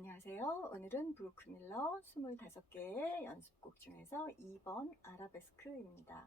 안녕하세요. 오늘은 브루크 밀러 25개의 연습곡 중에서 2번 아라베스크입니다.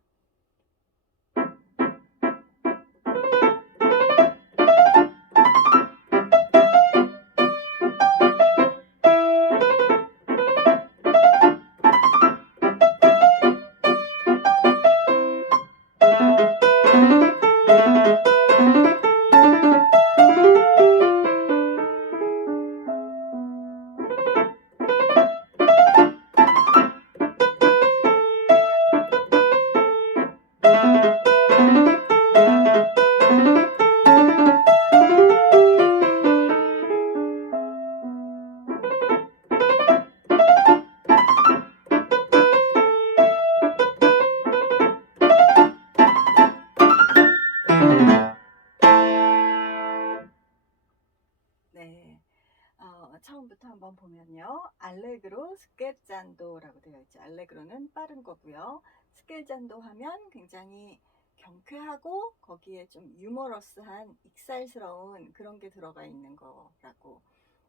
어, 처음부터 한번 보면요. 알레그로 스케잔도라고 되어 있죠. 알레그로는 빠른 거고요. 스케잔도 하면 굉장히 경쾌하고 거기에 좀 유머러스한 익살스러운 그런 게 들어가 있는 거라고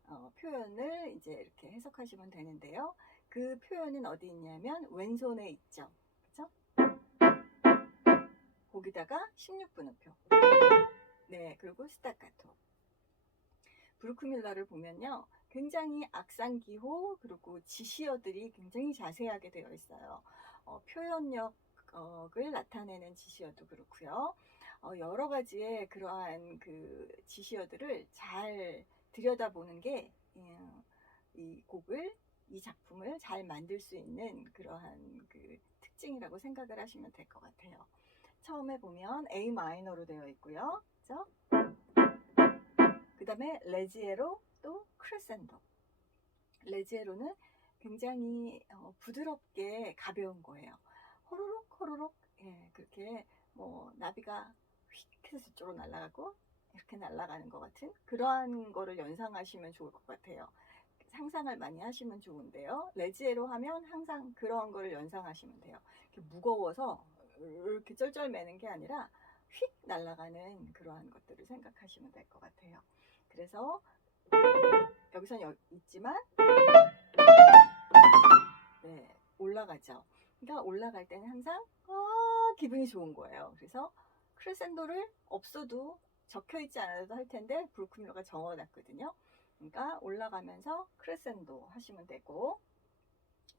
어, 표현을 이제 이렇게 해석하시면 되는데요. 그 표현은 어디 있냐면 왼손에 있죠. 그죠? 거기다가 16분음표. 네, 그리고 스타카토. 브루크밀러를 보면요. 굉장히 악상기호 그리고 지시어들이 굉장히 자세하게 되어 있어요. 어, 표현력 을 나타내는 지시어도 그렇고요. 어, 여러 가지의 그러한 그 지시어들을 잘 들여다보는 게 이 곡을 이 작품을 잘 만들 수 있는 그러한 그 특징이라고 생각을 하시면 될 것 같아요. 처음에 보면 A 마이너로 되어 있고요. 그죠? 그 다음에 레지에로 또 크레센도. 레지에로는 굉장히 어, 부드럽게 가벼운 거예요. 호로록 호로록 예, 그렇게 뭐 나비가 휙 해서 저쪽으로 날아가고 이렇게 날아가는 것 같은 그러한 거를 연상하시면 좋을 것 같아요. 상상을 많이 하시면 좋은데요. 레지에로 하면 항상 그런 거를 연상하시면 돼요. 이렇게 무거워서 이렇게 쩔쩔매는 게 아니라 휙 날아가는 그러한 것들을 생각하시면 될 것 같아요. 그래서 여기선 여, 있지만 네, 올라가죠. 그러니까 올라갈 때는 항상 아, 기분이 좋은 거예요. 그래서 크레센도를 없어도 적혀 있지 않아도 할 텐데 브루크밀러가 적어놨거든요. 그러니까 올라가면서 크레센도 하시면 되고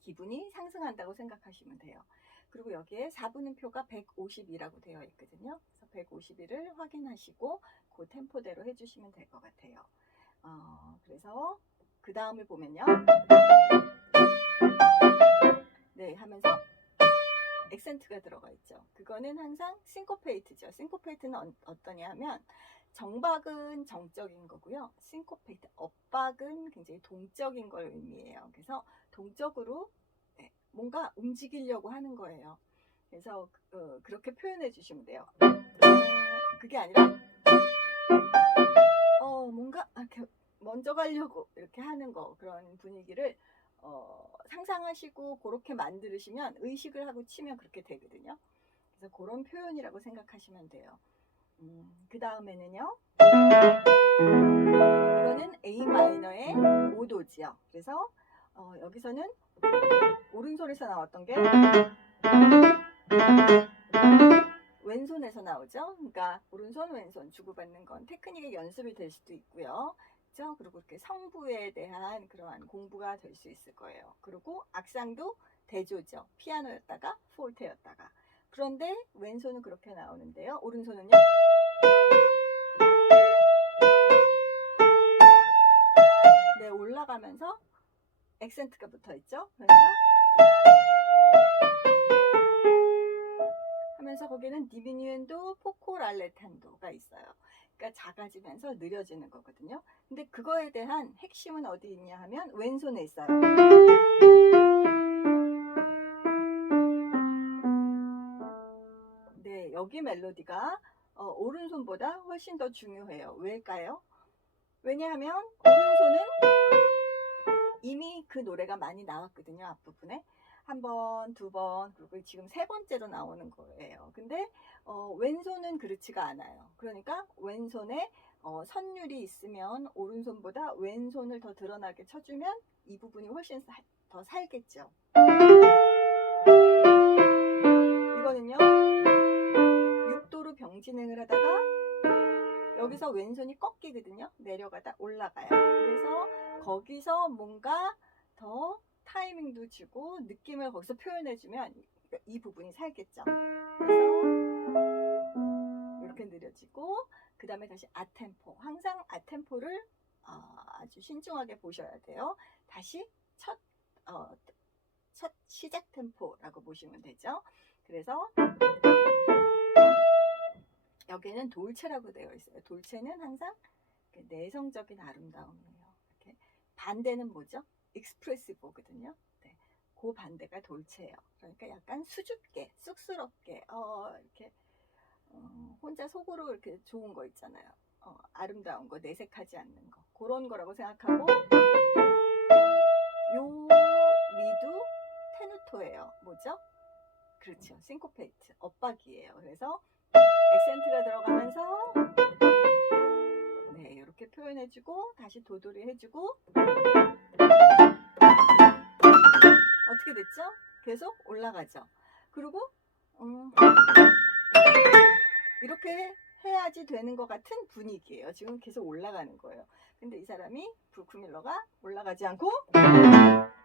기분이 상승한다고 생각하시면 돼요. 그리고 여기에 4분음표가 152라고 되어 있거든요. 그래서 151을 확인하시고 그 템포대로 해주시면 될 것 같아요. 어, 그래서 그 다음을 보면요. 네, 하면서 액센트가 들어가 있죠. 그거는 항상 싱코페이트죠. 싱코페이트는 어, 어떠냐 하면 정박은 정적인 거고요. 싱코페이트, 엇박은 굉장히 동적인 걸 의미해요. 그래서 동적으로 네, 뭔가 움직이려고 하는 거예요. 그래서 어, 그렇게 표현해 주시면 돼요. 그게 아니라 이렇게 먼저 가려고 이렇게 하는 거 그런 분위기를 어, 상상하시고 그렇게 만들으시면 의식을 하고 치면 그렇게 되거든요. 그래서 그런 표현이라고 생각하시면 돼요. 음, 그 다음에는요. 이거는 A 마이너의 5도지요. 그래서 어, 여기서는 오른손에서 나왔던 게 왼손에서 나오죠. 그러니까 오른손 왼손 주고받는 건 테크닉의 연습이 될 수도 있고요. 그렇죠? 그리고 이렇게 성부에 대한 그러한 공부가 될 수 있을 거예요. 그리고 악상도 대조죠. 피아노였다가 폴테였다가. 그런데 왼손은 그렇게 나오는데요. 오른손은요. 네, 올라가면서 액센트가 붙어 있죠. 그래서 디미뉴엔도 포코랄레탄도가 있어요. 그러니까 작아지면서 느려지는 거거든요. 근데 그거에 대한 핵심은 어디 있냐 하면 왼손에 있어요. 네, 여기 멜로디가 어, 오른손보다 훨씬 더 중요해요. 왜일까요? 왜냐하면 오른손은 이미 그 노래가 많이 나왔거든요. 앞부분에. 한 번, 두 번, 그리고 지금 세 번째로 나오는 거예요. 근데 어, 왼손은 그렇지가 않아요. 그러니까 왼손에 어, 선율이 있으면 오른손보다 왼손을 더 드러나게 쳐주면 이 부분이 훨씬 사- 더 살겠죠. 이거는요, 6도로 병진행을 하다가 여기서 왼손이 꺾이거든요. 내려가다 올라가요. 그래서 거기서 뭔가 더 타이밍도 주고 느낌을 거기서 표현해주면 이- 이 부분이 살겠죠. 그래서 이렇게 느려지고 그 다음에 다시 아템포. 항상 아템포를 어, 아주 신중하게 보셔야 돼요. 다시 첫, 어, 첫 시작 템포라고 보시면 되죠. 그래서 여기는 돌체라고 되어 있어요. 돌체는 항상 이렇게 내성적인 아름다움이에요. 이렇게 반대는 뭐죠? 익스프레시브거든요. 네. 그 반대가 돌체예요. 그러니까 약간 수줍게, 쑥스럽게, 어, 이렇게 어, 혼자 속으로 이렇게 좋은 거 있잖아요. 어, 아름다운 거, 내색하지 않는 거. 그런 거라고 생각하고, 요 미도 테누토예요. 뭐죠? 그렇죠. 싱코페이트, 엇박이에요. 그래서 액센트가 들어가면서 네, 이렇게 표현해주고 다시 도돌이 해주고 어떻게 됐죠? 계속 올라가죠. 그리고 음, 이렇게 해야지 되는 것 같은 분위기예요. 지금 계속 올라가는 거예요. 근데 이 사람이 브루크 밀러가 올라가지 않고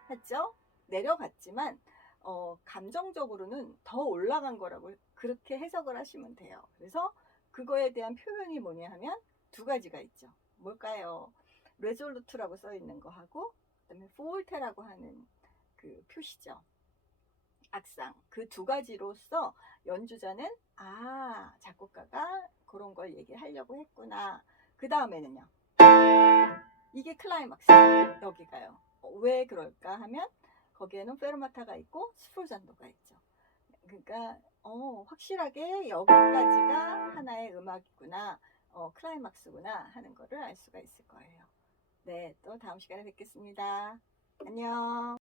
했죠. 내려갔지만 어, 감정적으로는 더 올라간 거라고 그렇게 해석을 하시면 돼요. 그래서 그거에 대한 표현이 뭐냐 하면 두 가지가 있죠. 뭘까요? 레졸루트라고 써 있는 거 하고 그다음에 포울테라고 하는 그 표시죠. 악상 그 두 가지로서 연주자는 아 작곡가가 그런 걸 얘기하려고 했구나. 그 다음에는요. 이게 클라이막스 여기가요. 어, 왜 그럴까 하면 거기에는 페르마타가 있고 스폴잔도가 있죠. 그러니까 어, 확실하게 여기까지가 하나의 음악이구나, 어, 클라이막스구나 하는 거를 알 수가 있을 거예요. 네, 또 다음 시간에 뵙겠습니다. 안녕.